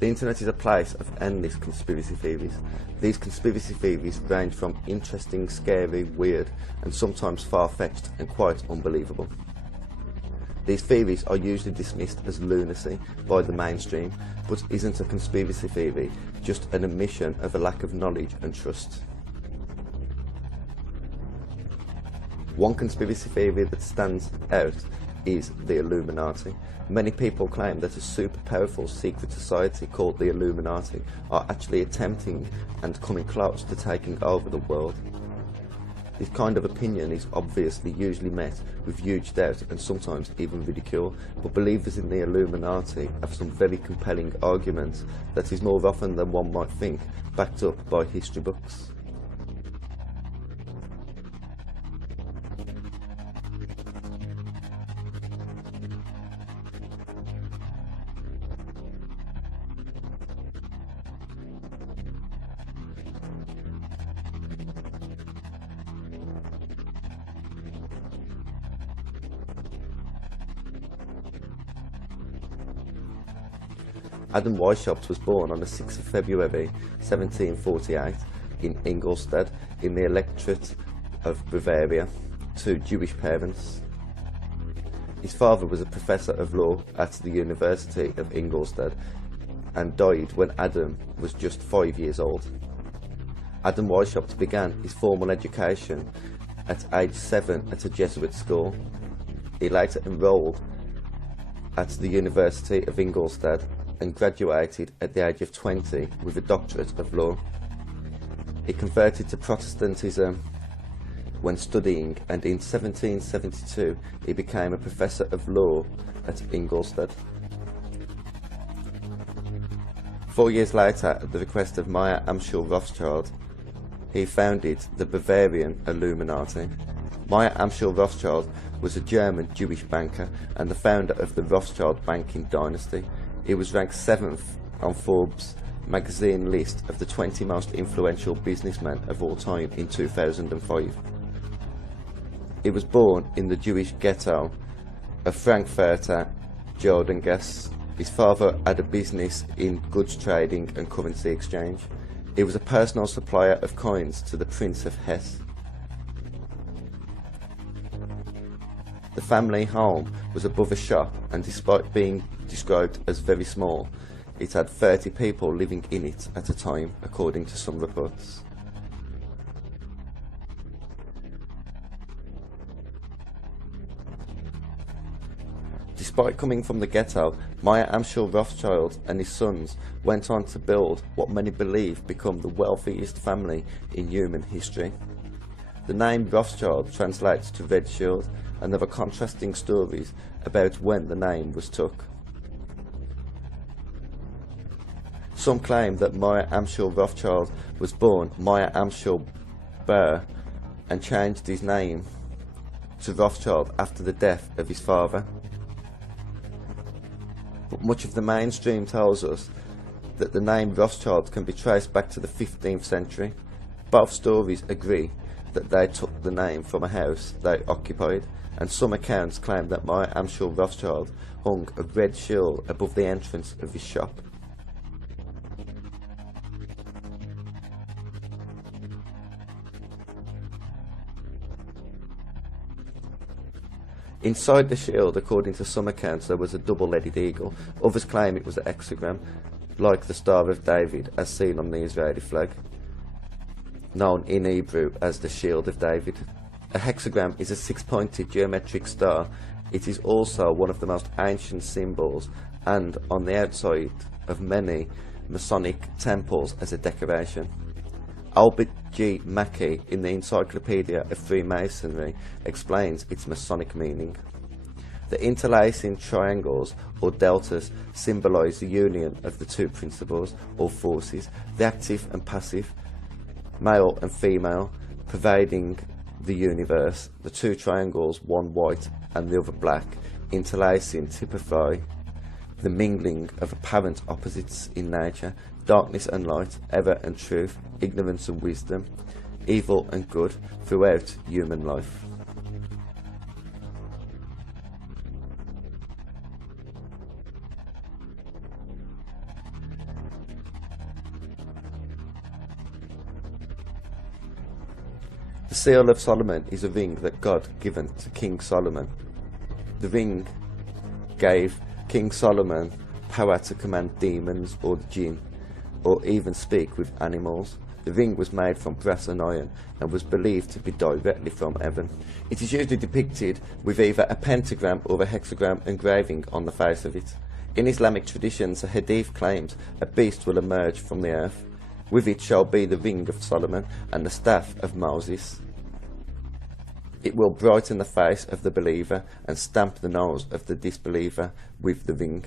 The internet is a place of endless conspiracy theories. These conspiracy theories range from interesting, scary, weird, and sometimes far-fetched and quite unbelievable. These theories are usually dismissed as lunacy by the mainstream, but isn't a conspiracy theory just an admission of a lack of knowledge and trust? One conspiracy theory that stands out is the Illuminati. Many people claim that a super powerful secret society called the Illuminati are actually attempting and coming close to taking over the world. This kind of opinion is obviously usually met with huge doubt and sometimes even ridicule, but believers in the Illuminati have some very compelling arguments that is more often than one might think backed up by history books. Adam Weishaupt was born on the 6th of February 1748 in Ingolstadt in the Electorate of Bavaria to Jewish parents. His father was a professor of law at the University of Ingolstadt and died when Adam was just 5 years old. Adam Weishaupt began his formal education at age 7 at a Jesuit school. He later enrolled at the University of Ingolstadt and graduated at the age of 20 with a doctorate of law. He converted to Protestantism when studying, and in 1772 he became a professor of law at Ingolstadt. 4 years later, at the request of Meyer Amschel Rothschild, he founded the Bavarian Illuminati. Meyer Amschel Rothschild was a German Jewish banker and the founder of the Rothschild banking dynasty. He was ranked 7th on Forbes magazine list of the 20 most influential businessmen of all time in 2005. He was born in the Jewish ghetto of Frankfurter Jordangasse. His father had a business in goods trading and currency exchange. He was a personal supplier of coins to the Prince of Hesse. The family home was above a shop, and despite being described as very small, it had 30 people living in it at a time, according to some reports. Despite coming from the ghetto, Meyer Amschel Rothschild and his sons went on to build what many believe become the wealthiest family in human history. The name Rothschild translates to red shield, and there are contrasting stories about when the name was took. Some claim that Meyer Amschel Rothschild was born Meyer Amschel Burr and changed his name to Rothschild after the death of his father. But much of the mainstream tells us that the name Rothschild can be traced back to the 15th century. Both stories agree that they took the name from a house they occupied, and some accounts claim that Meyer Amschel Rothschild hung a red shield above the entrance of his shop. Inside the shield, according to some accounts, there was a double-headed eagle. Others claim it was an hexagram, like the Star of David as seen on the Israeli flag, known in Hebrew as the Shield of David. A hexagram is a six-pointed geometric star. It is also one of the most ancient symbols, and on the outside of many Masonic temples as a decoration. Albert G. Mackey in the Encyclopedia of Freemasonry explains its Masonic meaning. The interlacing triangles or deltas symbolise the union of the two principles or forces, the active and passive, male and female, pervading the universe. The two triangles, one white and the other black, interlacing typify the mingling of apparent opposites in nature, darkness and light, error and truth, ignorance and wisdom, evil and good throughout human life. The seal of Solomon is a ring that God given to King Solomon. The ring gave King Solomon power to command demons or the jinn, or even speak with animals. The ring was made from brass and iron and was believed to be directly from heaven. It is usually depicted with either a pentagram or a hexagram engraving on the face of it. In Islamic traditions, a hadith claims a beast will emerge from the earth. With it shall be the ring of Solomon and the staff of Moses. It will brighten the face of the believer and stamp the nose of the disbeliever with the ring.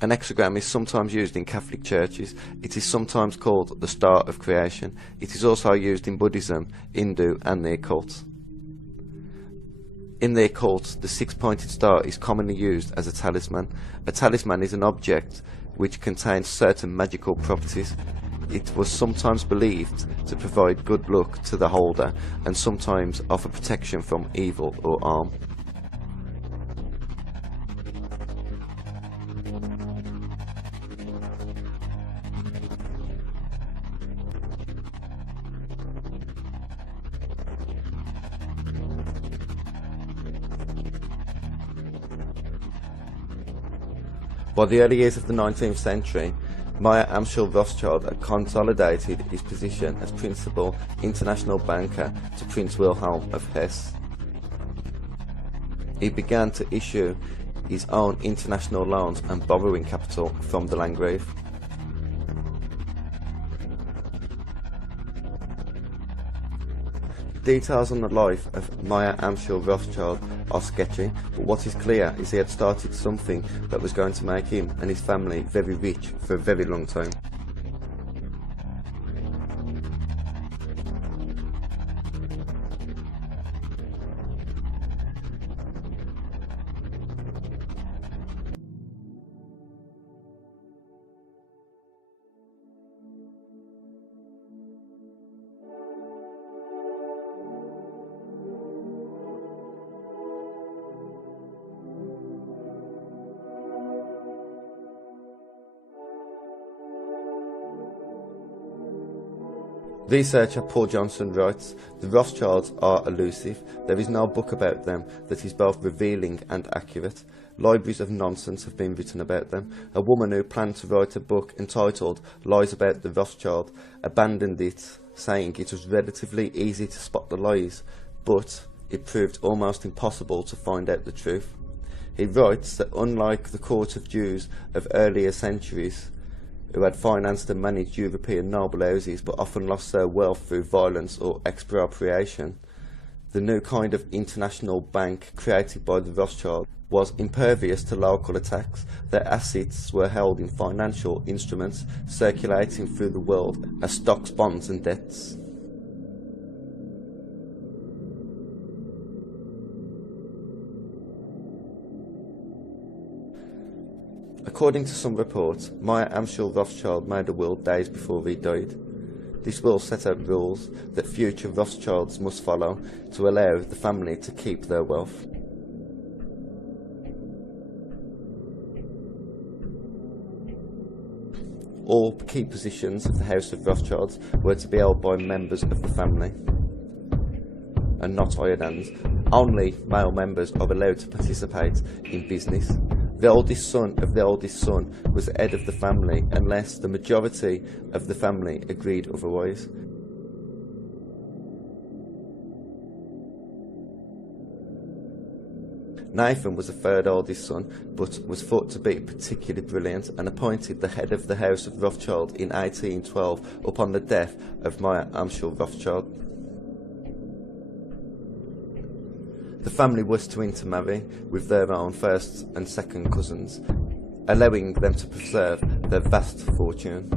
An hexagram is sometimes used in Catholic churches. It is sometimes called the Star of Creation. It is also used in Buddhism, Hindu and the occult. In the occult, the six-pointed star is commonly used as a talisman. A talisman is an object which contains certain magical properties. It was sometimes believed to provide good luck to the holder and sometimes offer protection from evil or harm. By the early years of the 19th century, Meyer Amschel Rothschild had consolidated his position as principal international banker to Prince Wilhelm of Hesse. He began to issue his own international loans and borrowing capital from the Landgrave. Details on the life of Meyer Amschel Rothschild are sketchy, but what is clear is he had started something that was going to make him and his family very rich for a very long time. Researcher Paul Johnson writes, "The Rothschilds are elusive. There is no book about them that is both revealing and accurate. Libraries of nonsense have been written about them. A woman who planned to write a book entitled Lies About the Rothschild abandoned it, saying it was relatively easy to spot the lies, but it proved almost impossible to find out the truth." He writes that unlike the court of Jews of earlier centuries, who had financed and managed European noble houses but often lost their wealth through violence or expropriation, the new kind of international bank created by the Rothschild was impervious to local attacks. Their assets were held in financial instruments circulating through the world as stocks, bonds and debts. According to some reports, Meyer Amschel Rothschild made a will days before he died. This will set out rules that future Rothschilds must follow to allow the family to keep their wealth. All key positions of the House of Rothschilds were to be held by members of the family, and not ironhands. Only male members are allowed to participate in business. The oldest son of the oldest son was the head of the family unless the majority of the family agreed otherwise. Nathan was the third oldest son, but was thought to be particularly brilliant and appointed the head of the House of Rothschild in 1812 upon the death of Meyer Amschel Rothschild. The family was to intermarry with their own first and second cousins, allowing them to preserve their vast fortune.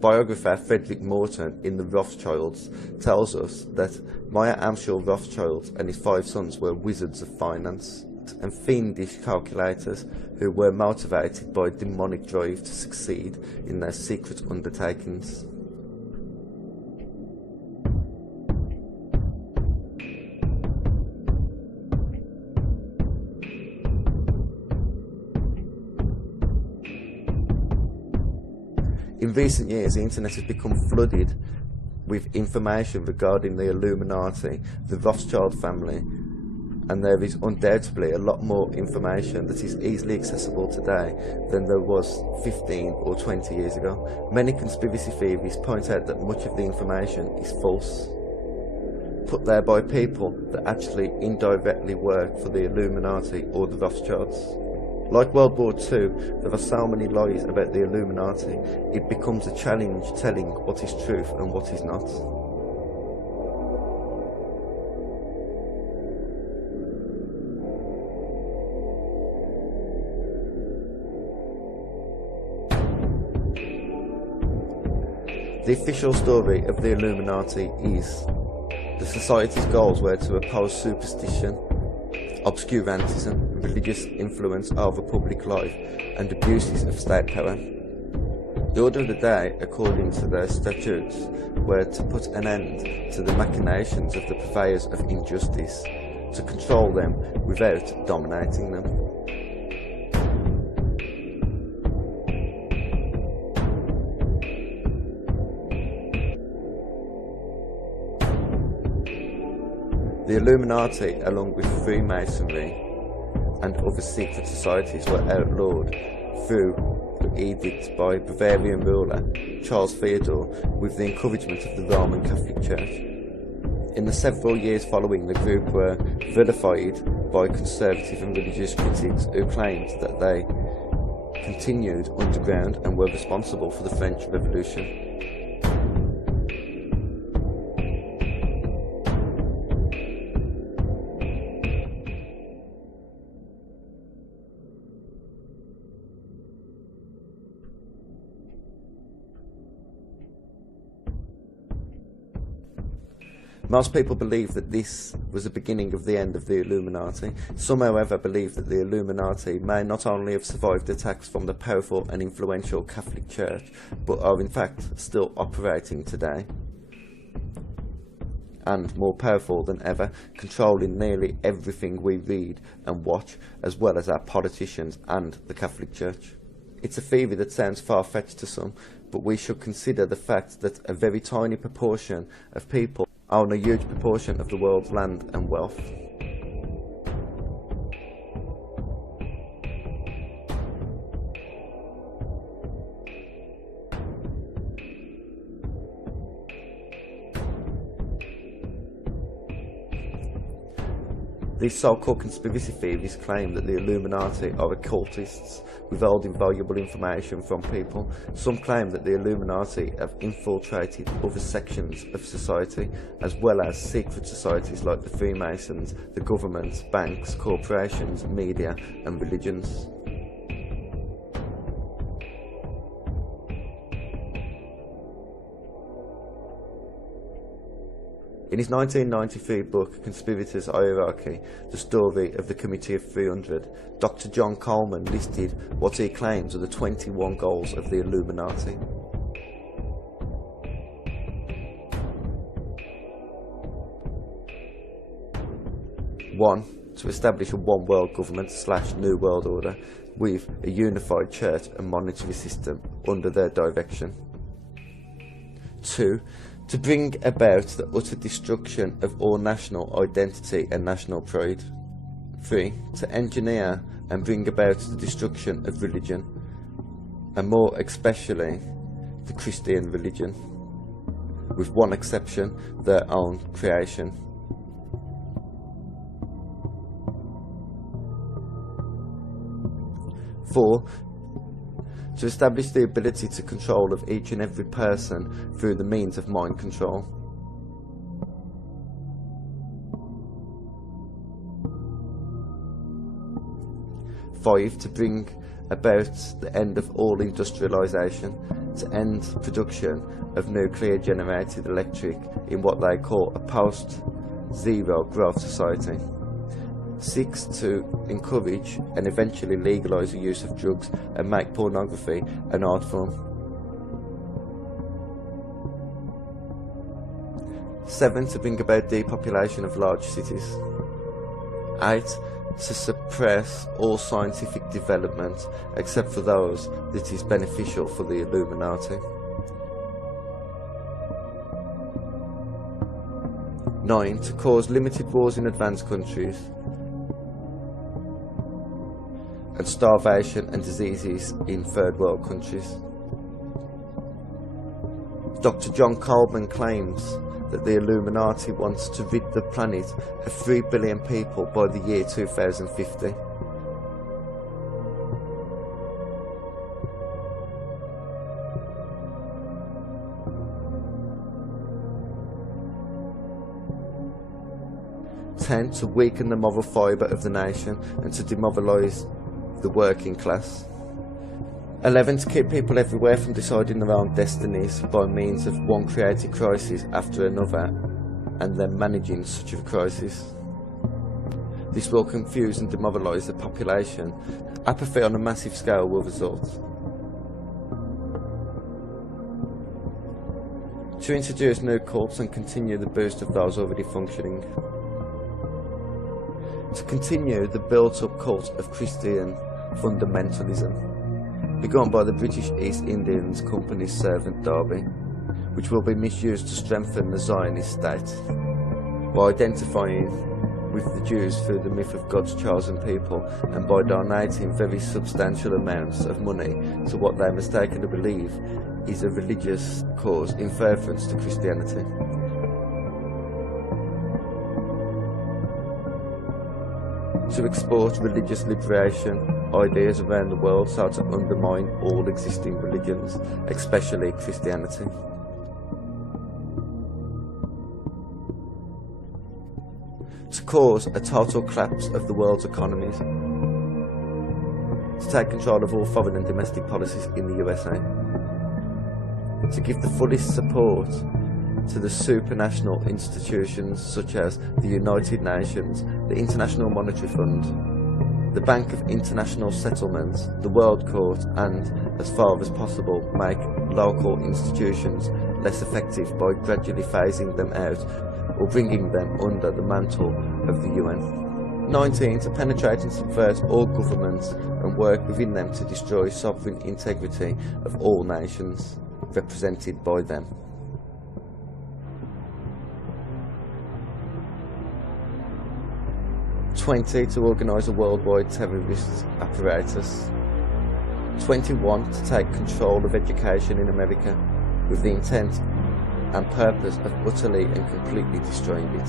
Biographer Frederick Morton in The Rothschilds tells us that Meyer Amschel Rothschild and his 5 sons were wizards of finance and fiendish calculators who were motivated by a demonic drive to succeed in their secret undertakings. In recent years, the internet has become flooded with information regarding the Illuminati, the Rothschild family, and there is undoubtedly a lot more information that is easily accessible today than there was 15 or 20 years ago. Many conspiracy theories point out that much of the information is false, put there by people that actually indirectly work for the Illuminati or the Rothschilds. Like World War II, there are so many lies about the Illuminati, it becomes a challenge telling what is truth and what is not. The official story of the Illuminati is the society's goals were to oppose superstition, obscurantism, religious influence over public life, and abuses of state power. The order of the day, according to their statutes, were to put an end to the machinations of the purveyors of injustice, to control them without dominating them. The Illuminati, along with Freemasonry and other secret societies, were outlawed through edict by Bavarian ruler Charles Theodore with the encouragement of the Roman Catholic Church. In the several years following, the group were vilified by conservative and religious critics who claimed that they continued underground and were responsible for the French Revolution. Most people believe that this was the beginning of the end of the Illuminati. Some, however, believe that the Illuminati may not only have survived attacks from the powerful and influential Catholic Church, but are in fact still operating today, and more powerful than ever, controlling nearly everything we read and watch, as well as our politicians and the Catholic Church. It's a theory that sounds far-fetched to some, but we should consider the fact that a very tiny proportion of people own a huge proportion of the world's land and wealth. These so-called conspiracy theories claim that the Illuminati are occultists, withholding valuable information from people. Some claim that the Illuminati have infiltrated other sections of society, as well as secret societies like the Freemasons, the governments, banks, corporations, media, and religions. In his 1993 book, Conspirators' Hierarchy, The Story of the Committee of 300, Dr. John Coleman listed what he claims are the 21 goals of the Illuminati. One, to establish a one-world government / New World Order with a unified church and monetary system under their direction. 2, to bring about the utter destruction of all national identity and national pride. 3, to engineer and bring about the destruction of religion, and more especially the Christian religion, with one exception, their own creation. 4, to establish the ability to control of each and every person through the means of mind control. 5, to bring about the end of all industrialisation, to end production of nuclear generated electric in what they call a post-zero growth society. 6, to encourage and eventually legalise the use of drugs and make pornography an art form. 7, to bring about depopulation of large cities. 8, to suppress all scientific development except for those that is beneficial for the Illuminati. 9, to cause limited wars in advanced countries and starvation and diseases in third world countries. Dr. John Coleman claims that the Illuminati wants to rid the planet of 3 billion people by the year 2050. Ten, to weaken the moral fibre of the nation and to demoralise the working class. 11, to keep people everywhere from deciding their own destinies by means of one created crisis after another and then managing such a crisis. This will confuse and demoralise the population. Apathy on a massive scale will result. To introduce new cults and continue the boost of those already functioning. To continue the built-up cult of Christian fundamentalism, begun by the British East Indian Company's servant Derby, which will be misused to strengthen the Zionist state, by identifying with the Jews through the myth of God's chosen people and by donating very substantial amounts of money to what they mistakenly believe is a religious cause in furtherance to Christianity. To export religious liberation ideas around the world so to undermine all existing religions, especially Christianity. To cause a total collapse of the world's economies. To take control of all foreign and domestic policies in the USA. To give the fullest support to the supranational institutions such as the United Nations, the International Monetary Fund, the Bank of International Settlements, the World Court, and, as far as possible, make local institutions less effective by gradually phasing them out or bringing them under the mantle of the UN. 19. To penetrate and subvert all governments and work within them to destroy sovereign integrity of all nations represented by them. 20, to organise a worldwide terrorist apparatus. 21, to take control of education in America with the intent and purpose of utterly and completely destroying it.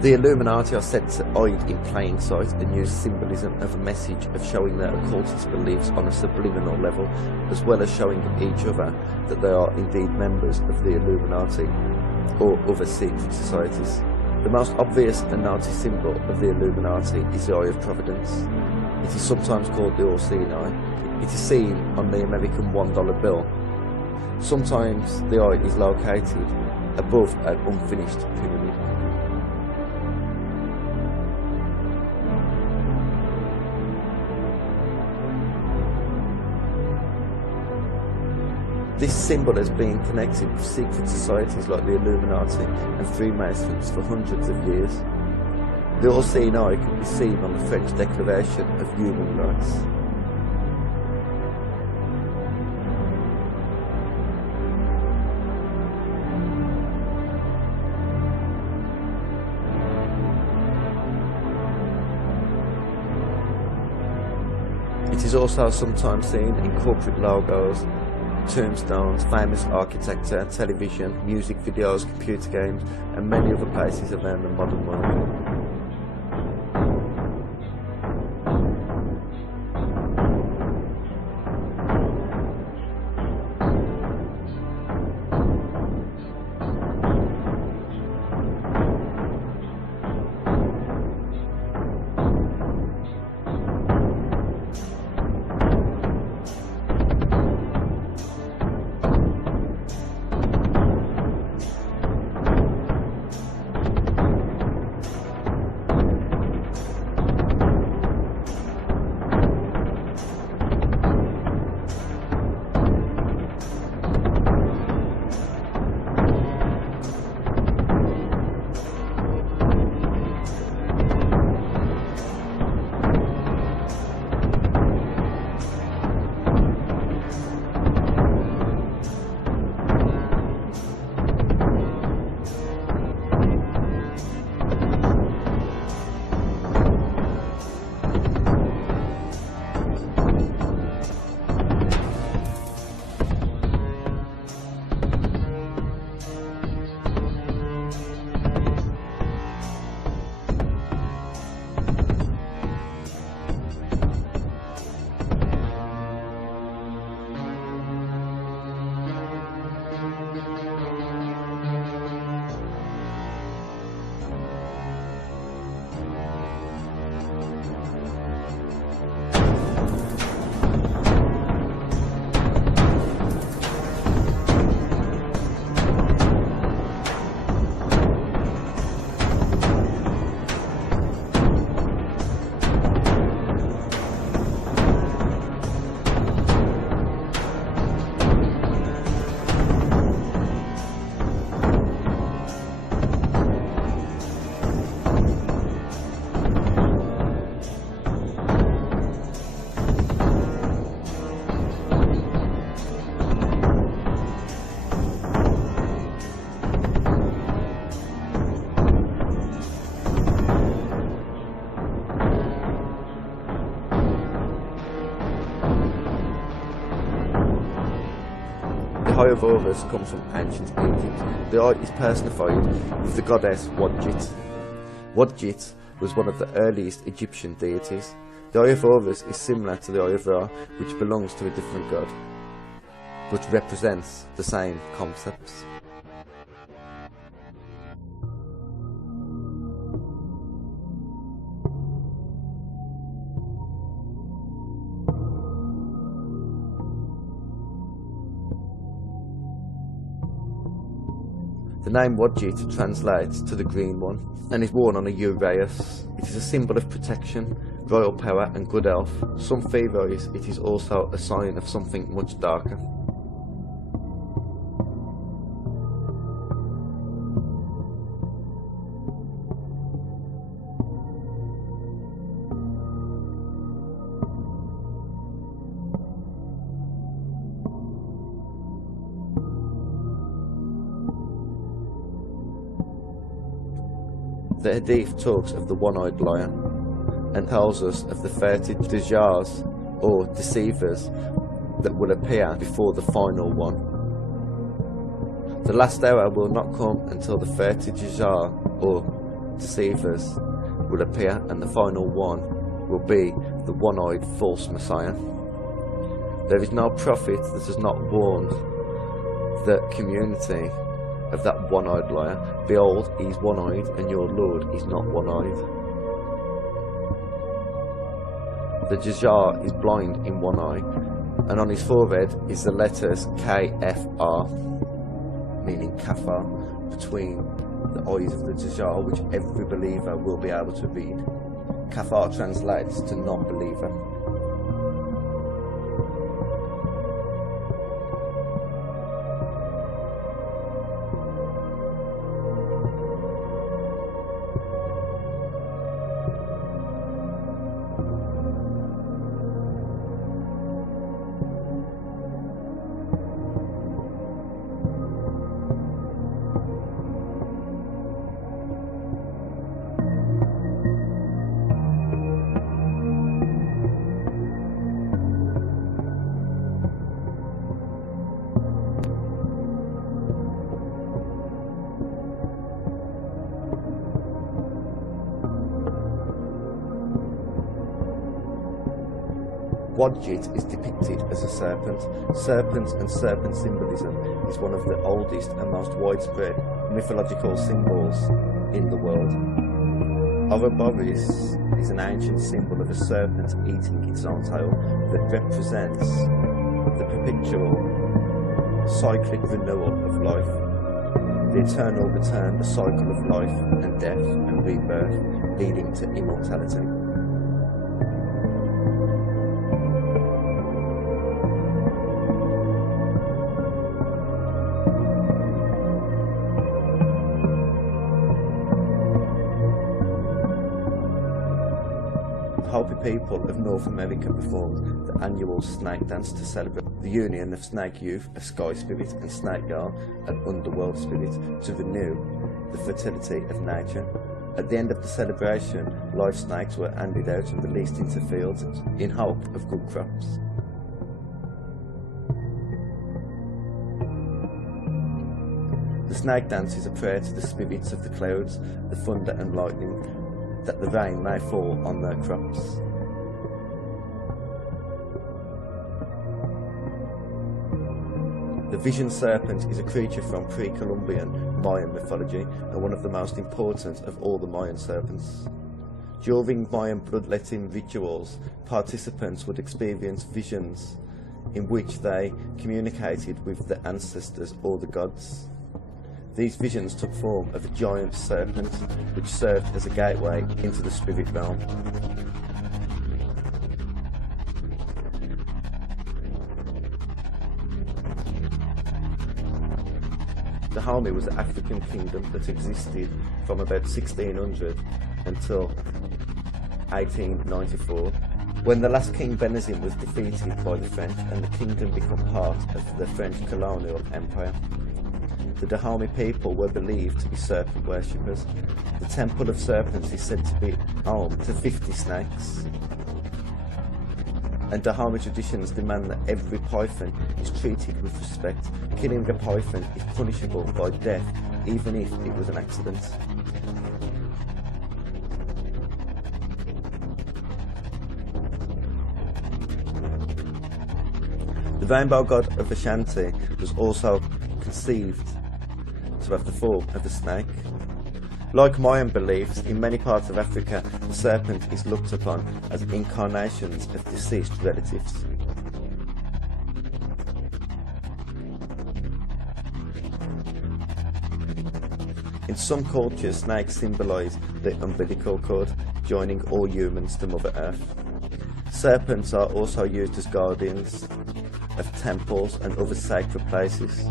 The Illuminati are said to hide in plain sight and use symbolism of a message of showing their occultist beliefs on a subliminal level, as well as showing each other that they are indeed members of the Illuminati or other secret societies. The most obvious and noticed symbol of the Illuminati is the Eye of Providence. It is sometimes called the All-Seeing Eye. It is seen on the American $1 bill. Sometimes the eye is located above an unfinished pyramid. This symbol has been connected with secret societies like the Illuminati and Freemasons for hundreds of years. The All-Seeing Eye can be seen on the French Declaration of Human Rights. It is also sometimes seen in corporate logos, tombstones, famous architecture, television, music videos, computer games, and many other places around the modern world. The Eye of Horus comes from ancient Egypt. The eye is personified with the goddess Wadjit. Wadjit was one of the earliest Egyptian deities. The Eye of Horus is similar to the Eye of Ra, which belongs to a different god, but represents the same concepts. The name Wadjit translates to the green one and is worn on a uraeus. It is a symbol of protection, royal power and good health. Some theorise it is also a sign of something much darker. The Hadith talks of the one-eyed lion and tells us of the 30 dajjals or deceivers that will appear before the final one. The last hour will not come until the 30 dajjal or deceivers will appear, and the final one will be the one-eyed false Messiah. There is no prophet that has not warned the community of that one-eyed liar. Behold, he is one-eyed, and your Lord is not one-eyed. The Jajjar is blind in one eye, and on his forehead is the letters KFR, meaning kafar, between the eyes of the Jajjar, which every believer will be able to read. Kafar translates to non-believer. Wadjit is depicted as a serpent. Serpent and serpent symbolism is one of the oldest and most widespread mythological symbols in the world. Ouroboros is an ancient symbol of a serpent eating its own tail that represents the perpetual cyclic renewal of life, the eternal return, the cycle of life and death and rebirth, leading to immortality. Hopi people of North America performed the annual snake dance to celebrate the union of snake youth, a sky spirit, and snake girl, an underworld spirit, to renew the fertility of nature. At the end of the celebration, live snakes were handed out and released into fields in hope of good crops. The snake dance is a prayer to the spirits of the clouds, the thunder and lightning, that the rain may fall on their crops. The vision serpent is a creature from pre-Columbian Mayan mythology and one of the most important of all the Mayan serpents. During Mayan bloodletting rituals, participants would experience visions in which they communicated with the ancestors or the gods. These visions took form of a giant serpent, which served as a gateway into the spirit realm. Dahomey was an African kingdom that existed from about 1600 until 1894, when the last king Benazim was defeated by the French and the kingdom became part of the French colonial empire. The Dahomey people were believed to be serpent worshippers. The Temple of Serpents is said to be home to 50 snakes. And Dahomey traditions demand that every python is treated with respect. Killing a python is punishable by death, even if it was an accident. The rainbow god of Ashanti was also conceived to have the form of a snake. Like Mayan beliefs, in many parts of Africa, the serpent is looked upon as incarnations of deceased relatives. In some cultures, snakes symbolise the umbilical cord, joining all humans to Mother Earth. Serpents are also used as guardians of temples and other sacred places.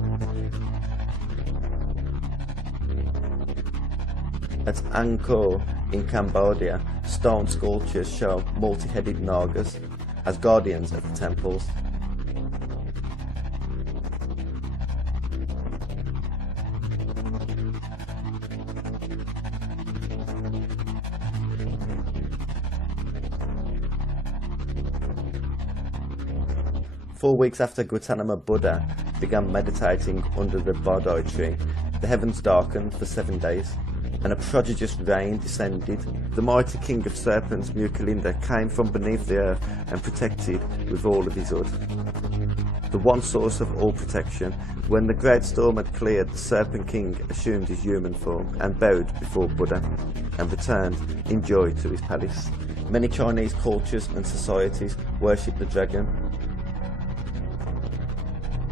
At Angkor in Cambodia, stone sculptures show multi-headed Nagas as guardians of the temples. Four weeks after Gautama Buddha began meditating under the Bodhi tree, the heavens darkened for 7 days. and a prodigious rain descended. The mighty king of serpents, Mucalinda, came from beneath the earth and protected with all of his hood. The one source of all protection. When the great storm had cleared, the serpent king assumed his human form and bowed before Buddha and returned in joy to his palace. Many Chinese cultures and societies worship the dragon,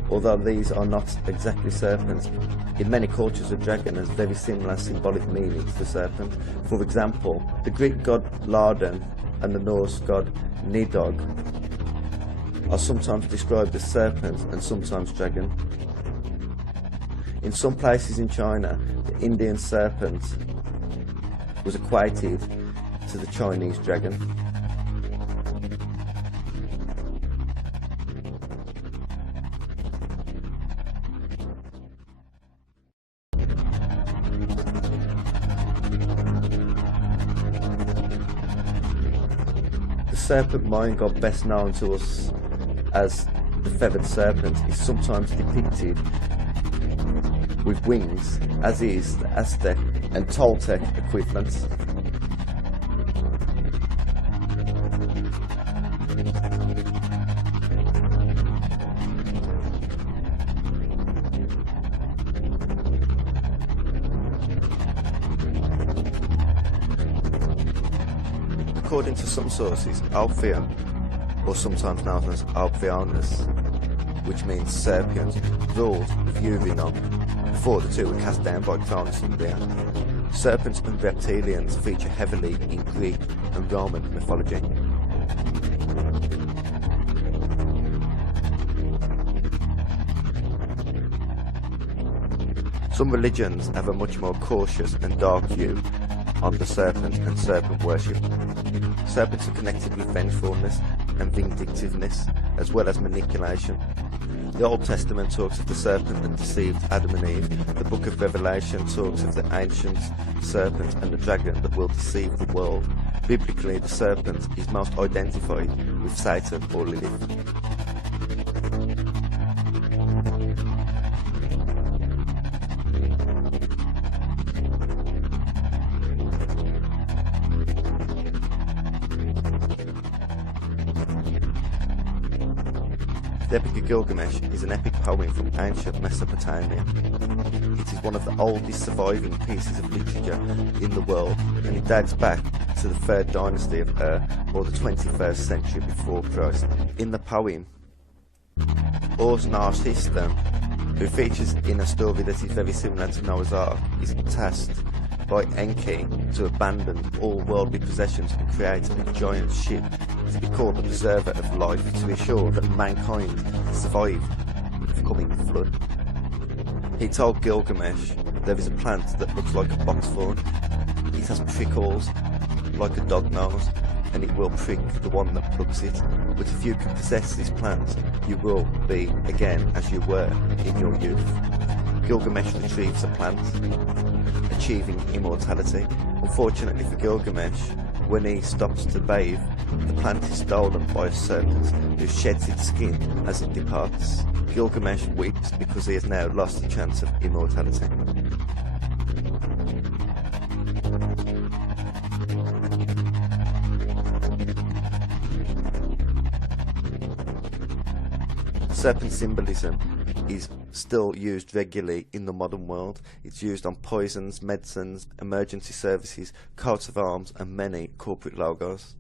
although these are not exactly serpents. In many cultures, a dragon has very similar symbolic meanings to serpent. For example, the Greek god Lardon and the Norse god Nidog are sometimes described as serpents and sometimes dragon. In some places in China, the Indian serpent was equated to the Chinese dragon. The serpent mind god best known to us as the feathered serpent is sometimes depicted with wings, as is the Aztec and Toltec equivalents. According to some sources, Althea, or sometimes known as Alpheanus, which means serpent, ruled with Urinon before the two were cast down by Cronus and Rhea. Serpents and reptilians feature heavily in Greek and Roman mythology. Some religions have a much more cautious and dark view on the serpent and serpent worship. Serpents are connected with vengefulness and vindictiveness, as well as manipulation. The Old Testament talks of the serpent that deceived Adam and Eve. The Book of Revelation talks of the ancient serpent and the dragon that will deceive the world. Biblically, the serpent is most identified with Satan or Lilith. The Epic of Gilgamesh is an epic poem from ancient Mesopotamia. It is one of the oldest surviving pieces of literature in the world, and it dates back to the 3rd dynasty of Ur, or the 21st century before Christ. In the poem, Ur-Narcissus, who features in a story that is very similar to Noah's Ark, is tasked by Enki to abandon all worldly possessions and create a giant ship to be called the preserver of life, to ensure that mankind survived the coming flood. He told Gilgamesh there is a plant that looks like a box thorn. It has prickles like a dog nose, and it will prick the one that plucks it. But if you can possess this plant, you will be again as you were in your youth. Gilgamesh retrieves the plant, achieving immortality. Unfortunately for Gilgamesh, when he stops to bathe, the plant is stolen by a serpent who sheds its skin as it departs. Gilgamesh weeps because he has now lost the chance of immortality. Serpent symbolism is still used regularly in the modern world. It's used on poisons, medicines, emergency services, coats of arms, and many corporate logos.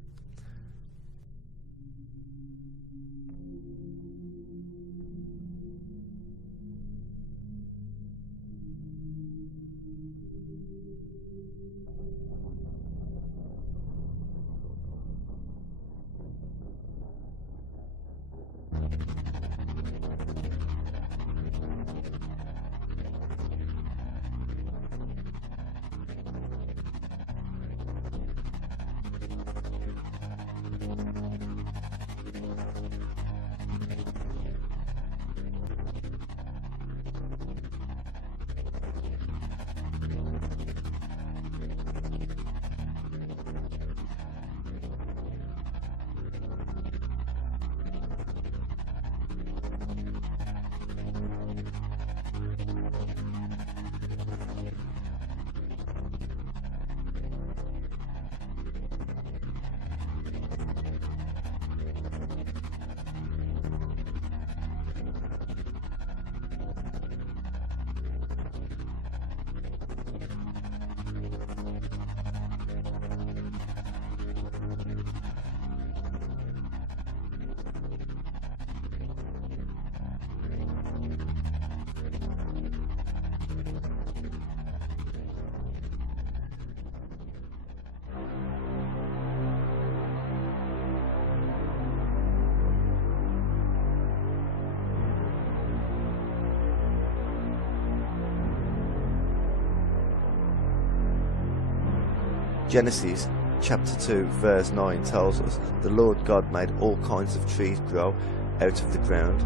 Genesis chapter 2 verse 9 tells us the Lord God made all kinds of trees grow out of the ground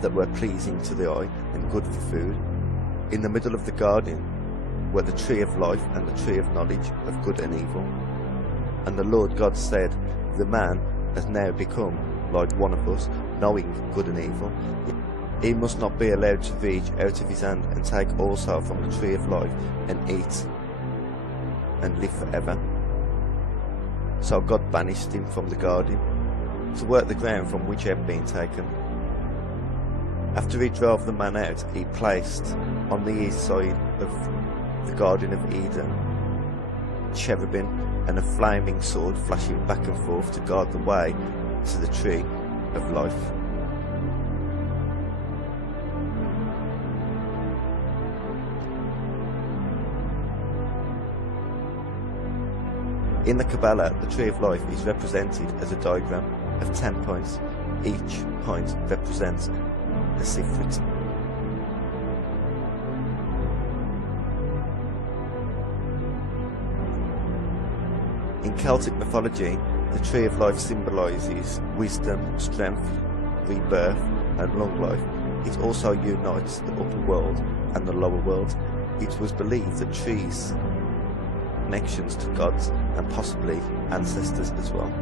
that were pleasing to the eye and good for food. In the middle of the garden were the tree of life and the tree of knowledge of good and evil. And the Lord God said, the man has now become like one of us, knowing good and evil. He must not be allowed to reach out of his hand and take also from the tree of life and eat and live forever. So God banished him from the garden to work the ground from which he had been taken. After he drove the man out, he placed on the east side of the Garden of Eden cherubim and a flaming sword flashing back and forth to guard the way to the tree of life. In the Kabbalah, the tree of life is represented as a diagram of 10 points. Each point represents a secret. In Celtic mythology, the tree of life symbolises wisdom, strength, rebirth and long life. It also unites the upper world and the lower world. It was believed that trees connections to gods and possibly ancestors as well.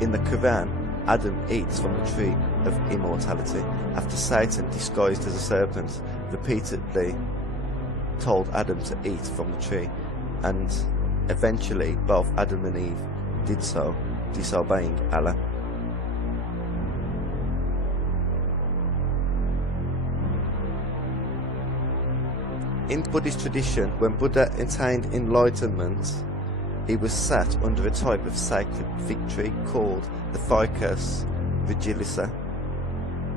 In the Quran, Adam eats from the tree of immortality after Satan, disguised as a serpent, repeatedly told Adam to eat from the tree, and eventually both Adam and Eve did so, disobeying Allah. In Buddhist tradition, when Buddha attained enlightenment, he was sat under a type of sacred fig tree called the Ficus Rigilisa.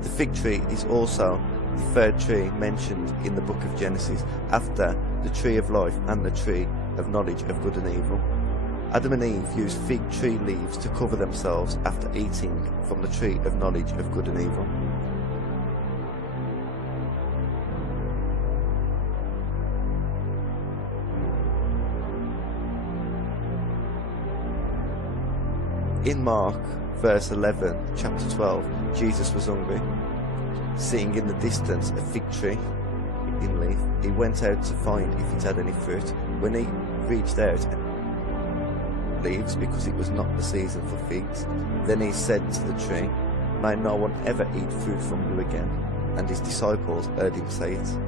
The fig tree is also the third tree mentioned in the book of Genesis, after the tree of life and the tree of knowledge of good and evil. Adam and Eve used fig tree leaves to cover themselves after eating from the tree of knowledge of good and evil. In Mark, verse 11, chapter 12, Jesus was hungry. Seeing in the distance a fig tree in leaf, he went out to find if it had any fruit. When he reached out, leaves, because it was not the season for figs, then he said to the tree, "May no one ever eat fruit from you again." And his disciples heard him say it.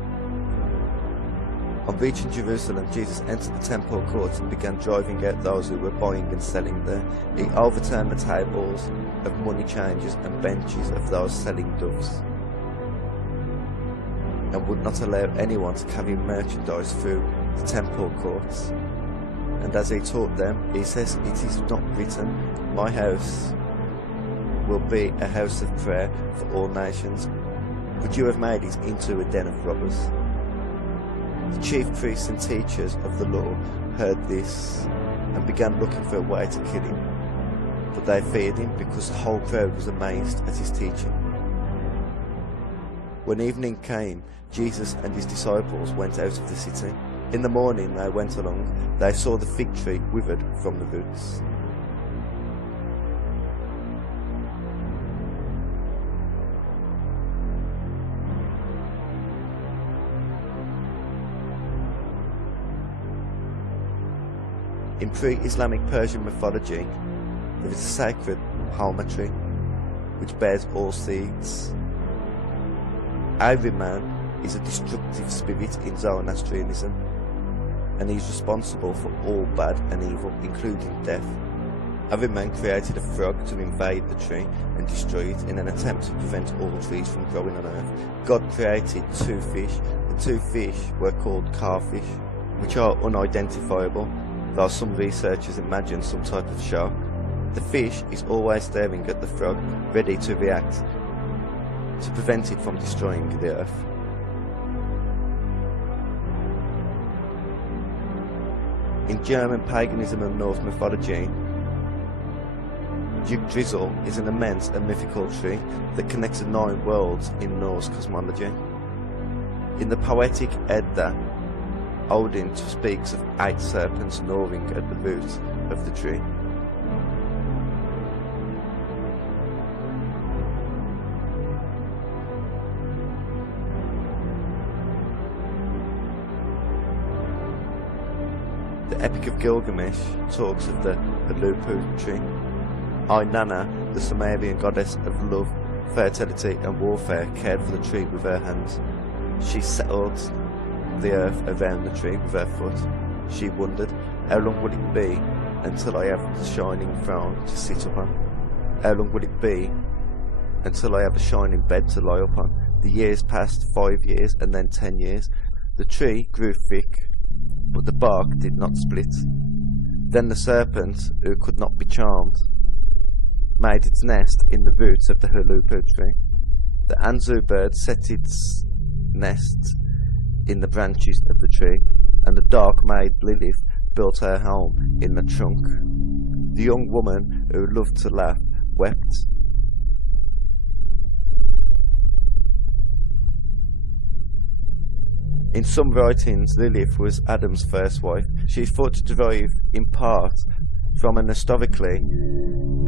On reaching Jerusalem, Jesus entered the temple courts and began driving out those who were buying and selling there. He overturned the tables of money changers and benches of those selling doves, and would not allow anyone to carry merchandise through the temple courts. And as he taught them, he says, "It is not written, 'My house will be a house of prayer for all nations,' but you have made it into a den of robbers." The chief priests and teachers of the law heard this and began looking for a way to kill him, but they feared him because the whole crowd was amazed at his teaching. When evening came, Jesus and his disciples went out of the city. In the morning they went along, they saw the fig tree withered from the roots. In pre-Islamic Persian mythology, there is a sacred halma tree which bears all seeds. Ahriman is a destructive spirit in Zoroastrianism, and he is responsible for all bad and evil, including death. Ahriman created a frog to invade the tree and destroy it in an attempt to prevent all trees from growing on earth. God created two fish. The two fish were called carfish, which are unidentifiable, though some researchers imagine some type of shark. The fish is always staring at the frog, ready to react to prevent it from destroying the earth. In German paganism and Norse mythology, Yggdrasil is an immense and mythical tree that connects the 9 worlds in Norse cosmology. In the poetic Edda, Odin speaks of 8 serpents gnawing at the roots of the tree. The Epic of Gilgamesh talks of the Uluppu tree. Inanna, the Sumerian goddess of love, fertility and warfare, cared for the tree with her hands. She settled the earth around the tree with her foot. She wondered, how long will it be until I have the shining throne to sit upon? How long will it be until I have a shining bed to lie upon? The years passed, 5 years and then 10 years. The tree grew thick, but the bark did not split. Then the serpent, who could not be charmed, made its nest in the roots of the Uluppu tree. The Anzu bird set its nest in the branches of the tree, and the dark-made Lilith built her home in the trunk. The young woman, who loved to laugh, wept. In some writings, Lilith was Adam's first wife. She is thought to derive, in part, from an historically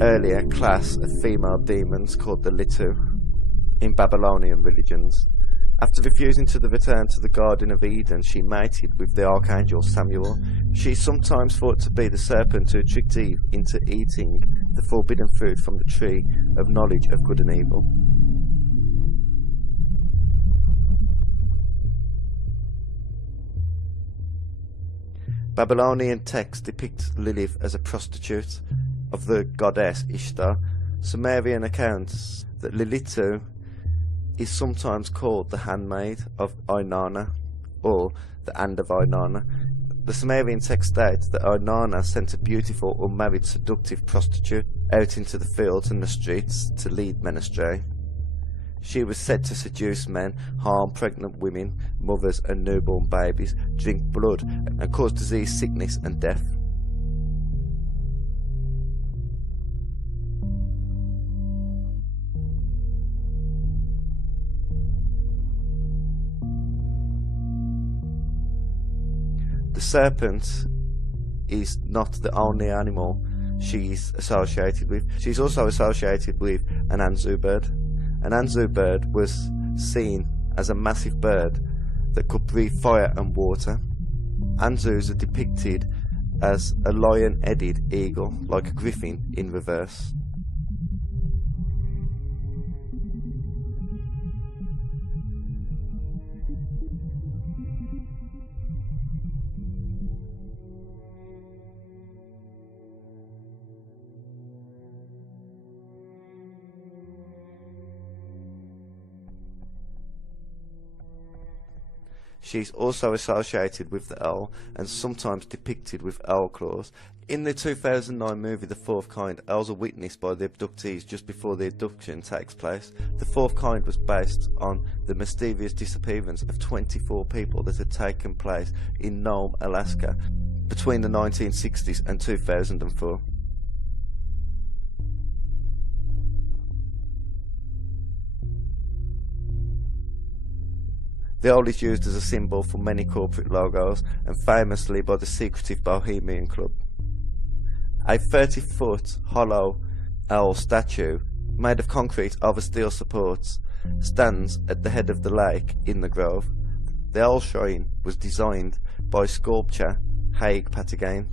earlier class of female demons called the Litu in Babylonian religions. After refusing to return to the Garden of Eden, she mated with the archangel Samuel. She is sometimes thought to be the serpent who tricked Eve into eating the forbidden fruit from the tree of knowledge of good and evil. Babylonian texts depict Lilith as a prostitute of the goddess Ishtar. Sumerian accounts that Lilitu is sometimes called the handmaid of Inanna, or the hand of Inanna. The Sumerian text states that Inanna sent a beautiful, unmarried, seductive prostitute out into the fields and the streets to lead men astray. She was said to seduce men, harm pregnant women, mothers and newborn babies, drink blood, and cause disease, sickness and death. The serpent is not the only animal she is associated with. She is also associated with an Anzu bird. An Anzu bird was seen as a massive bird that could breathe fire and water. Anzus are depicted as a lion-headed eagle, like a griffin in reverse. She is also associated with the owl and sometimes depicted with owl claws. In the 2009 movie The Fourth Kind, owls are witnessed by the abductees just before the abduction takes place. The Fourth Kind was based on the mysterious disappearance of 24 people that had taken place in Nome, Alaska between the 1960s and 2004. The owl is used as a symbol for many corporate logos and famously by the secretive Bohemian Club. A 30-foot hollow owl statue made of concrete over steel supports stands at the head of the lake in the grove. The owl shrine was designed by sculptor Haig Patagane.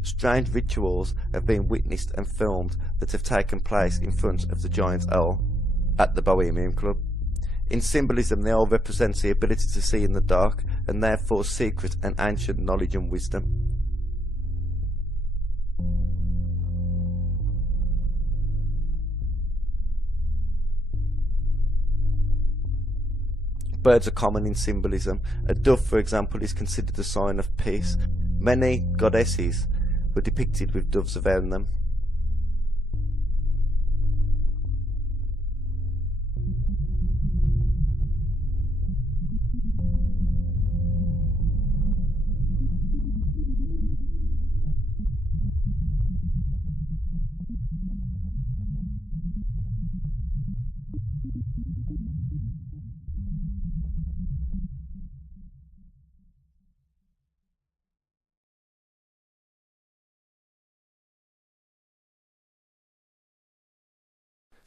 Strange rituals have been witnessed and filmed that have taken place in front of the giant owl at the Bohemian Club. In symbolism, the owl represents the ability to see in the dark, and therefore secret and ancient knowledge and wisdom. Birds are common in symbolism. A dove, for example, is considered a sign of peace. Many goddesses were depicted with doves around them.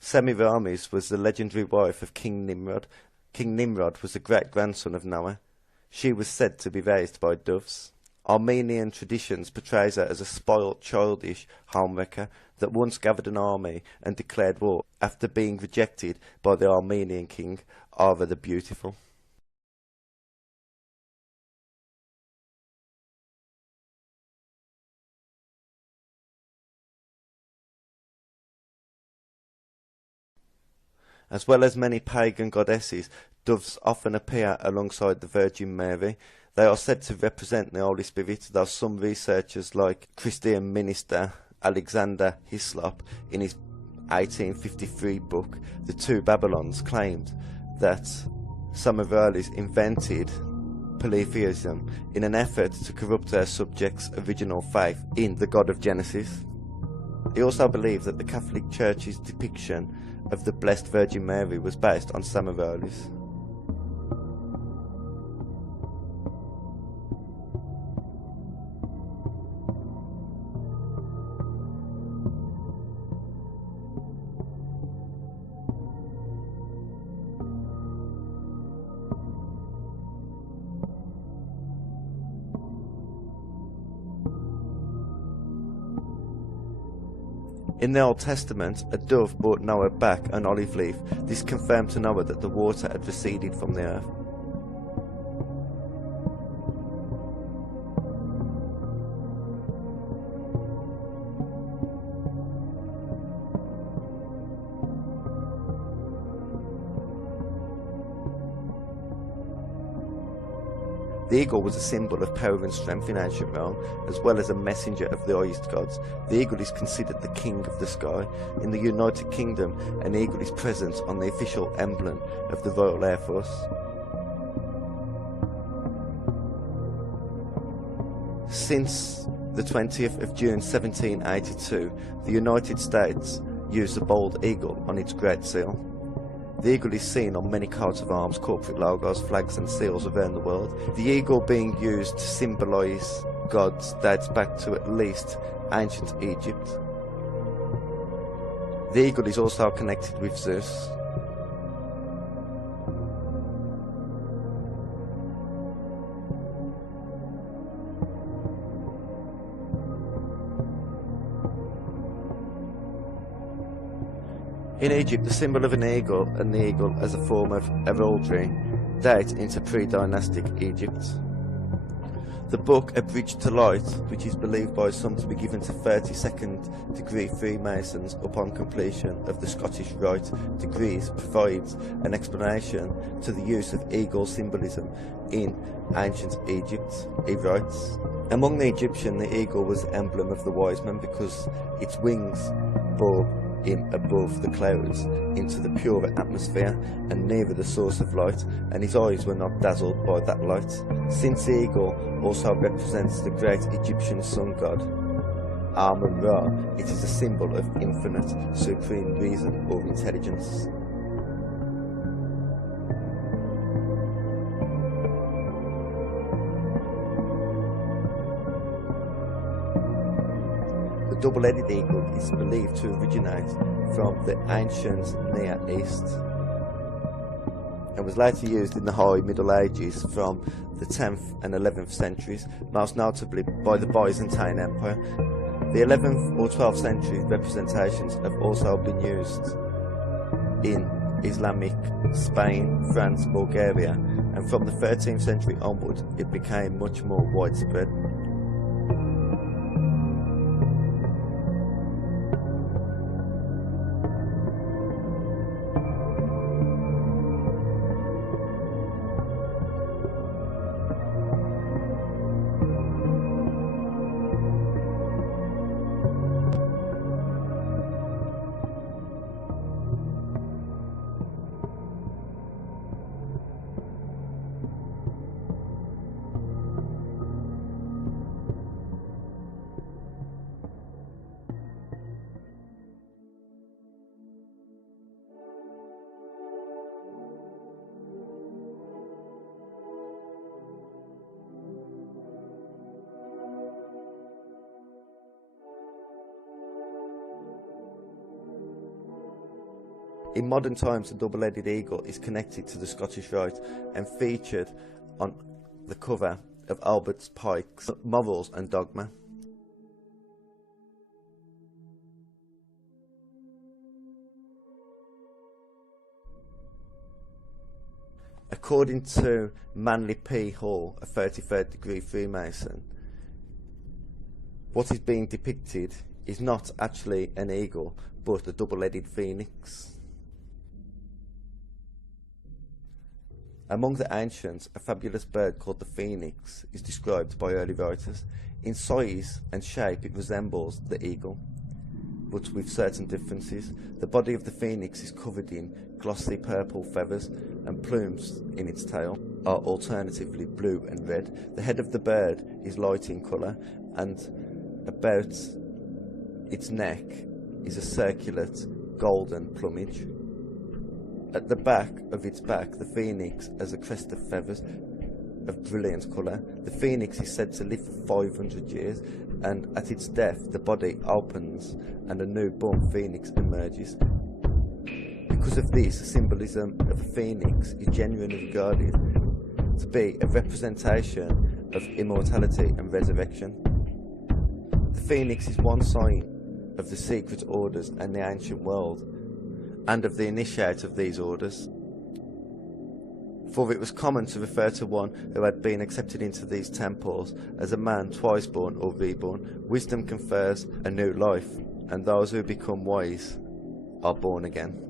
Semiramis was the legendary wife of King Nimrod. King Nimrod was the great-grandson of Noah. She was said to be raised by doves. Armenian traditions portrays her as a spoilt, childish homewrecker that once gathered an army and declared war after being rejected by the Armenian king, Ara the Beautiful. As well as many pagan goddesses, doves often appear alongside the Virgin Mary. They are said to represent the Holy Spirit, though some researchers like Christian minister Alexander Hislop in his 1853 book The Two Babylons claimed that Semiramis invented polytheism in an effort to corrupt her subjects' original faith in the God of Genesis. He also believed that the Catholic Church's depiction of the Blessed Virgin Mary was based on Semiramis. In the Old Testament, a dove brought Noah back an olive leaf. This confirmed to Noah that the water had receded from the earth. The eagle was a symbol of power and strength in ancient Rome, as well as a messenger of the highest gods. The eagle is considered the king of the sky. In the United Kingdom, an eagle is present on the official emblem of the Royal Air Force. Since the 20th of June 1782, the United States used the bald eagle on its Great Seal. The eagle is seen on many coats of arms, corporate logos, flags and seals around the world. The eagle being used to symbolise gods dates back to at least ancient Egypt. The eagle is also connected with Zeus. In Egypt, the symbol of an eagle and the eagle as a form of heraldry date into pre-dynastic Egypt. The book A Bridge to Light, which is believed by some to be given to 32nd degree Freemasons upon completion of the Scottish Rite degrees, provides an explanation to the use of eagle symbolism in ancient Egypt. He writes, among the Egyptian, the eagle was the emblem of the wise man because its wings bore him above the clouds into the purer atmosphere and nearer the source of light, and his eyes were not dazzled by that light. Since the eagle also represents the great Egyptian sun god Amun-Ra, it is a symbol of infinite, supreme reason or intelligence. The double-headed eagle is believed to originate from the ancient Near East and was later used in the High Middle Ages from the 10th and 11th centuries, most notably by the Byzantine Empire. The 11th or 12th century representations have also been used in Islamic Spain, France, Bulgaria, and from the 13th century onward it became much more widespread. In modern times, the double-headed eagle is connected to the Scottish Rite and featured on the cover of Albert Pike's Morals and Dogma. According to Manly P. Hall, a 33rd degree Freemason, what is being depicted is not actually an eagle, but a double-headed phoenix. Among the ancients, a fabulous bird called the phoenix is described by early writers. In size and shape it resembles the eagle, but with certain differences. The body of the phoenix is covered in glossy purple feathers, and plumes in its tail are alternatively blue and red. The head of the bird is light in colour, and about its neck is a circulate golden plumage. At the back of its back, the phoenix has a crest of feathers of brilliant colour. The phoenix is said to live for 500 years, and at its death the body opens and a newborn phoenix emerges. Because of this, the symbolism of a phoenix is genuinely regarded to be a representation of immortality and resurrection. The phoenix is one sign of the secret orders and the ancient world, and of the initiate of these orders. For it was common to refer to one who had been accepted into these temples as a man twice born or reborn. Wisdom confers a new life, and those who become wise are born again.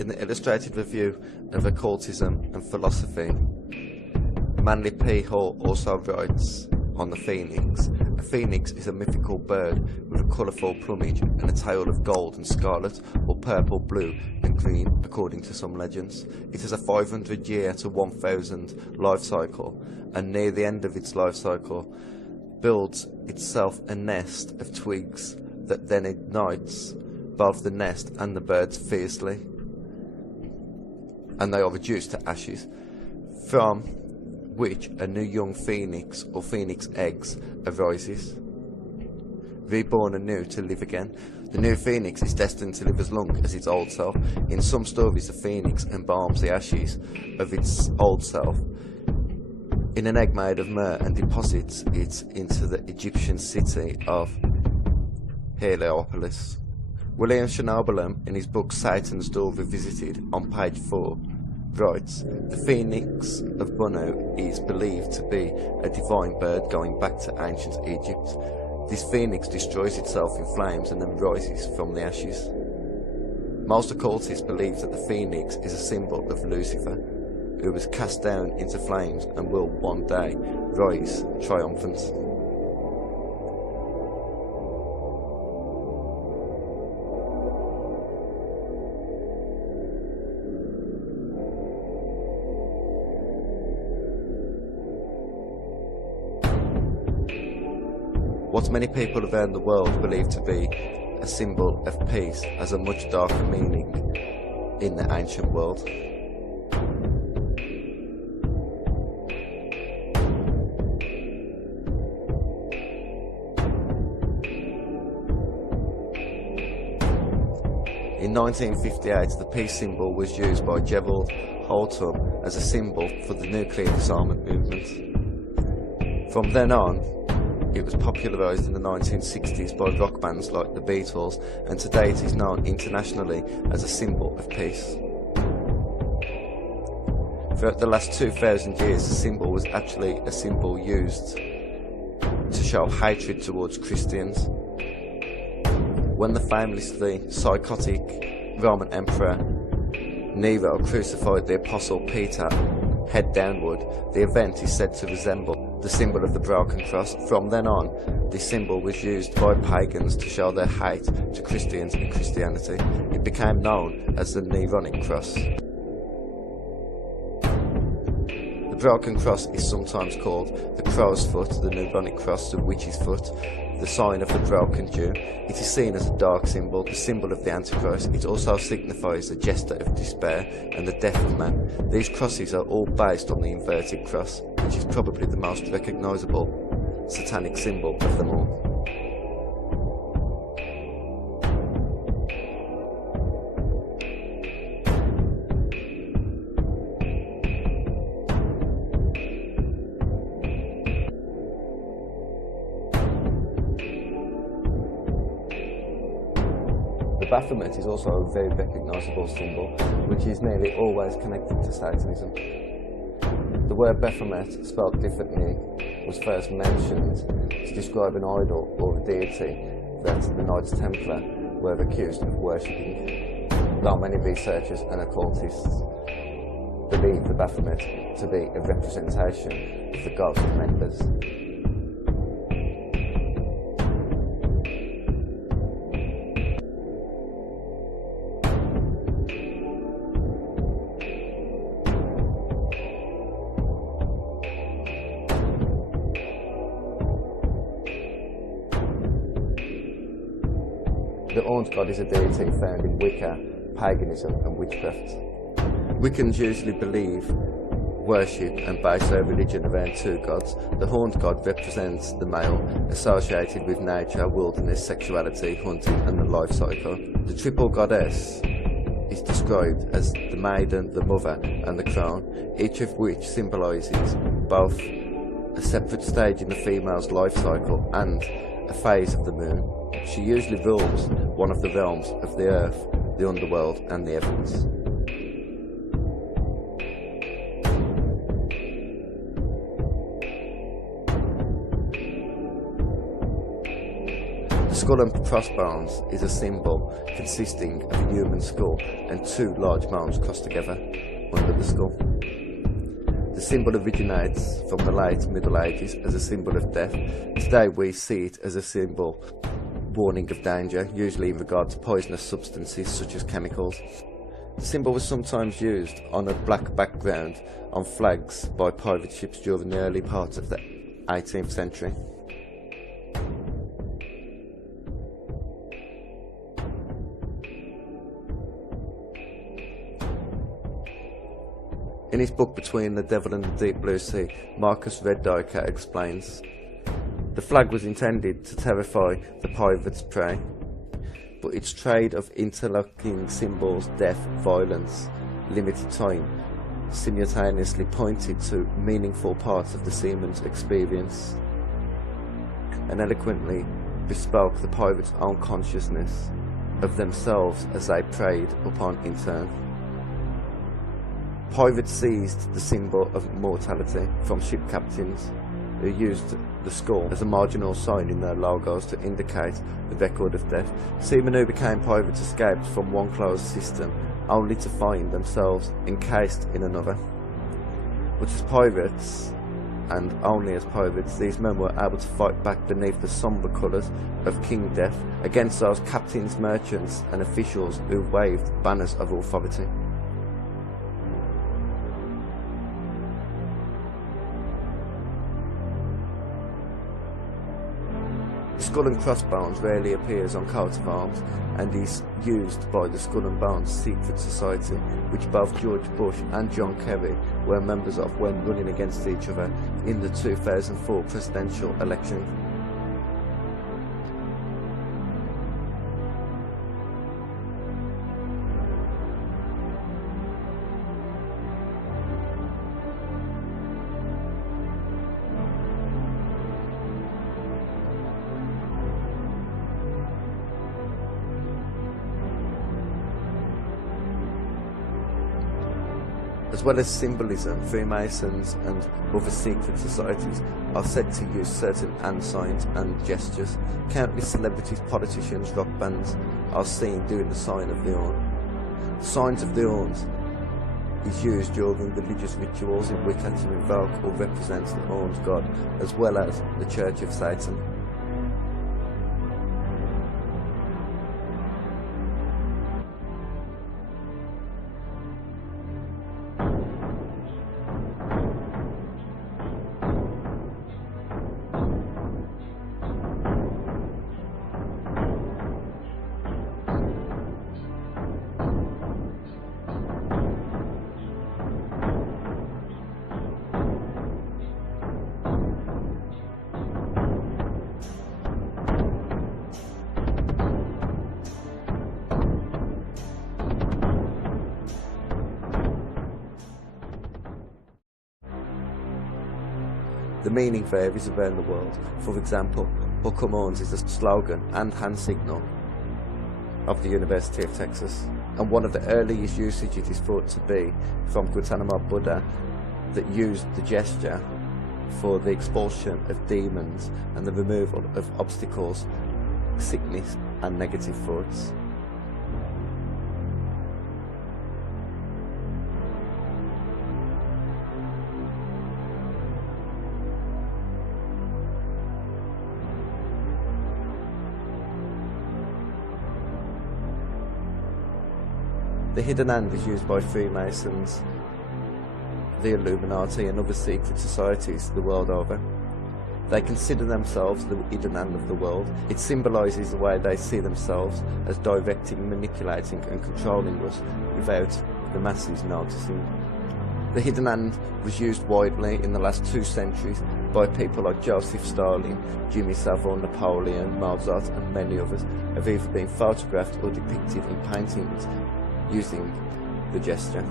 In the Illustrated Review of Occultism and Philosophy, Manly P. Hall also writes on the phoenix. A phoenix is a mythical bird with a colourful plumage and a tail of gold and scarlet, or purple, blue and green, according to some legends. It has a 500 year to 1000 life cycle, and near the end of its life cycle builds itself a nest of twigs that then ignites both the nest and the birds fiercely, and they are reduced to ashes, from which a new young phoenix or phoenix eggs arises, reborn anew to live again. The new phoenix is destined to live as long as its old self. In some stories, the phoenix embalms the ashes of its old self in an egg made of myrrh and deposits it into the Egyptian city of Heliopolis. William Schnabelem, in his book Satan's Door Revisited, on page 4, writes, the phoenix of Bunu is believed to be a divine bird going back to ancient Egypt. This phoenix destroys itself in flames and then rises from the ashes. Most occultists believe that the phoenix is a symbol of Lucifer, who was cast down into flames and will one day rise triumphant. What many people around the world believe to be a symbol of peace has a much darker meaning in the ancient world. In 1958, the peace symbol was used by Gerald Holtum as a symbol for the nuclear disarmament movement. From then on, it was popularised in the 1960s by rock bands like the Beatles, and today it is known internationally as a symbol of peace. Throughout the last 2,000 years, the symbol was actually a symbol used to show hatred towards Christians. When the famously psychotic Roman Emperor Nero crucified the Apostle Peter head downward, the event is said to resemble the symbol of the broken cross. From then on, this symbol was used by pagans to show their hate to Christians and Christianity. It became known as the Neronic cross. The broken cross is sometimes called the crow's foot, the Neronic cross, the witch's foot, the sign of the broken Jew. It is seen as a dark symbol, the symbol of the Antichrist. It also signifies the jester of despair and the death of man. These crosses are all based on the inverted cross, which is probably the most recognisable satanic symbol of them all. Baphomet is also a very recognisable symbol, which is nearly always connected to Satanism. The word Baphomet, spelled differently, was first mentioned to describe an idol or a deity that the Knights Templar were accused of worshipping, though many researchers and occultists believe the Baphomet to be a representation of the ghost members. The horned god is a deity found in Wicca, paganism and witchcraft. Wiccans usually believe, worship and base their religion around two gods. The horned god represents the male, associated with nature, wilderness, sexuality, hunting and the life cycle. The triple goddess is described as the maiden, the mother and the crown, each of which symbolises both a separate stage in the female's life cycle and a phase of the moon. She usually rules one of the realms of the earth, the underworld and the heavens. The skull and crossbones is a symbol consisting of a human skull and two large bones crossed together under the skull. The symbol originates from the late Middle Ages as a symbol of death. Today we see it as a symbol warning of danger, usually in regard to poisonous substances such as chemicals. The symbol was sometimes used on a black background on flags by pirate ships during the early part of the 18th century. In his book Between the Devil and the Deep Blue Sea, Marcus Reddiker explains, the flag was intended to terrify the pirate's prey, but its trade of interlocking symbols, death, violence, limited time, simultaneously pointed to meaningful parts of the seaman's experience, and eloquently bespoke the pirate's own consciousness of themselves as they preyed upon in turn. Pirates seized the symbol of mortality from ship captains, who used the skull as a marginal sign in their logos to indicate the record of death. Seamen who became pirates escaped from one closed system, only to find themselves encased in another. But as pirates, and only as pirates, these men were able to fight back beneath the sombre colours of King Death against those captains, merchants and officials who waved banners of authority. Skull and crossbones rarely appears on coats of arms and is used by the Skull and Bones Secret Society, which both George Bush and John Kerry were members of when running against each other in the 2004 presidential election. As well as symbolism, Freemasons and other secret societies are said to use certain hand signs and gestures. Countless celebrities, politicians, rock bands are seen doing the sign of the horn. The signs of the horns is used during religious rituals in Wicca to invoke or represent the horned god, as well as the Church of Satan. The meaning varies around the world. For example, Buck Horns is a slogan and hand signal of the University of Texas, and one of the earliest usages is thought to be from Gautama Buddha, that used the gesture for the expulsion of demons and the removal of obstacles, sickness and negative thoughts. The hidden hand is used by Freemasons, the Illuminati and other secret societies the world over. They consider themselves the hidden hand of the world. It symbolises the way they see themselves as directing, manipulating and controlling us without the masses noticing. The hidden hand was used widely in the last 2 centuries by people like Joseph Stalin, Jimmy Savile, Napoleon, Mozart and many others have either been photographed or depicted in paintings using the gesture.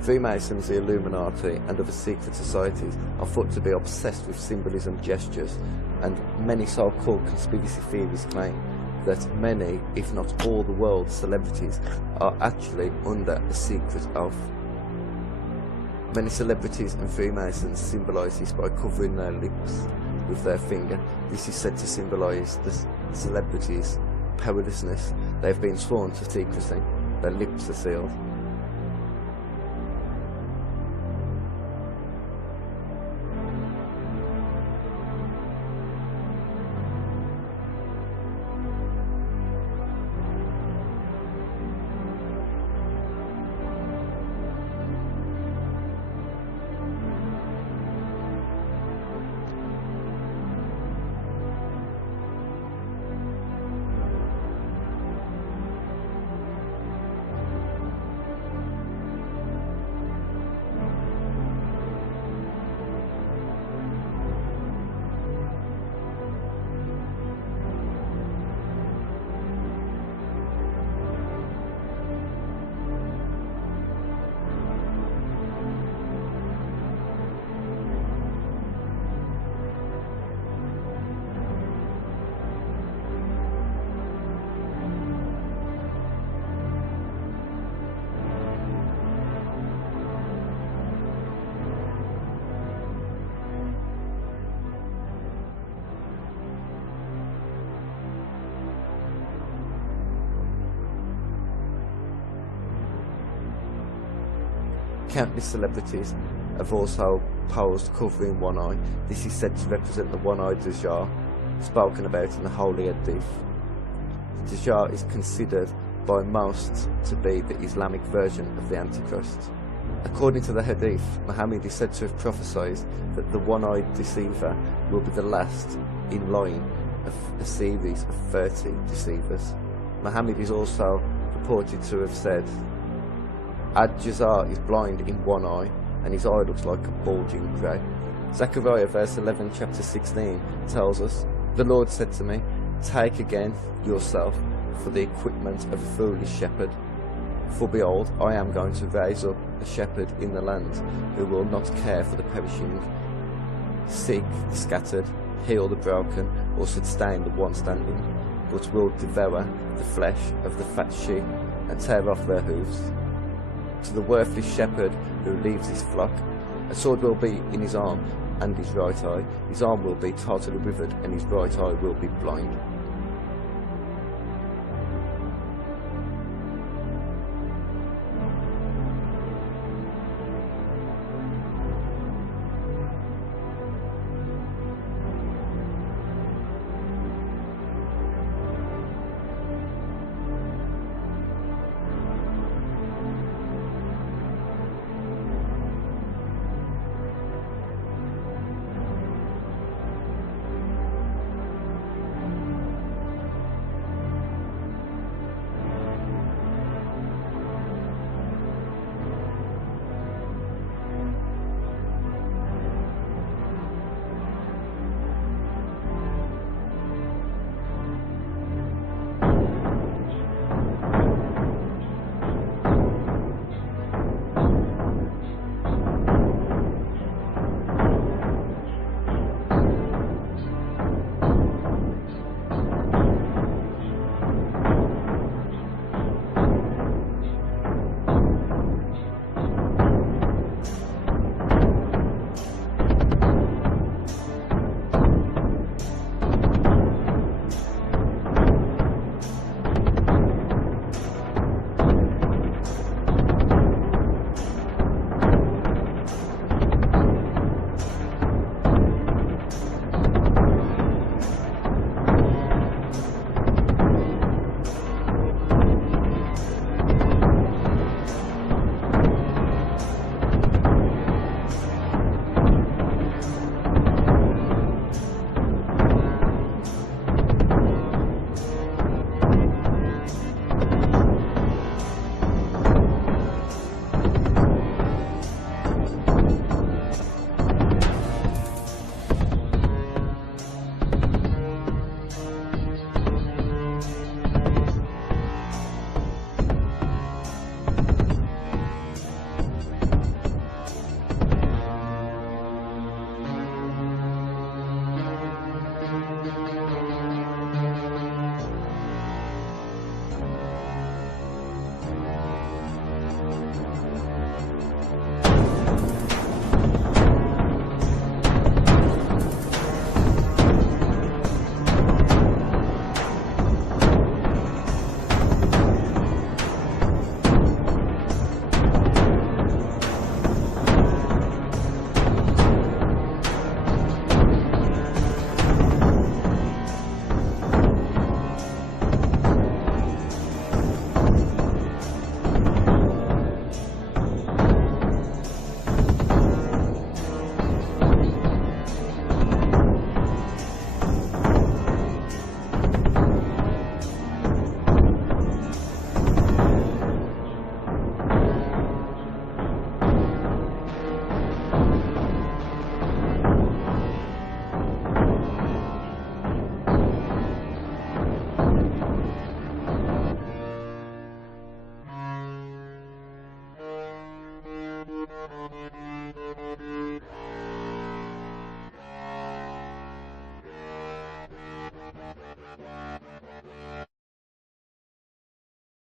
Freemasons, the Illuminati and other secret societies are thought to be obsessed with symbolism, gestures, and many so-called conspiracy theories claim that many, if not all the world's celebrities are actually under a secret oath. Many celebrities and Freemasons symbolise this by covering their lips with their finger. This is said to symbolise the celebrities' powerlessness. They have been sworn to secrecy. Their lips are sealed. Countless celebrities have also posed covering one eye. This is said to represent the one-eyed Dajjal spoken about in the Holy Hadith. The Dajjal is considered by most to be the Islamic version of the Antichrist. According to the Hadith, Muhammad is said to have prophesied that the one-eyed deceiver will be the last in line of a series of 30 deceivers. Muhammad is also reported to have said, Ad-Jazar is blind in one eye, and his eye looks like a bulging grey. Zechariah verse 11 chapter 16 tells us, The Lord said to me, Take again yourself for the equipment of a foolish shepherd. For behold, I am going to raise up a shepherd in the land, who will not care for the perishing, seek the scattered, heal the broken, or sustain the one standing, but will devour the flesh of the fat sheep, and tear off their hooves. To the worthless shepherd who leaves his flock, a sword will be in his arm and his right eye. His arm will be totally withered and his right eye will be blind.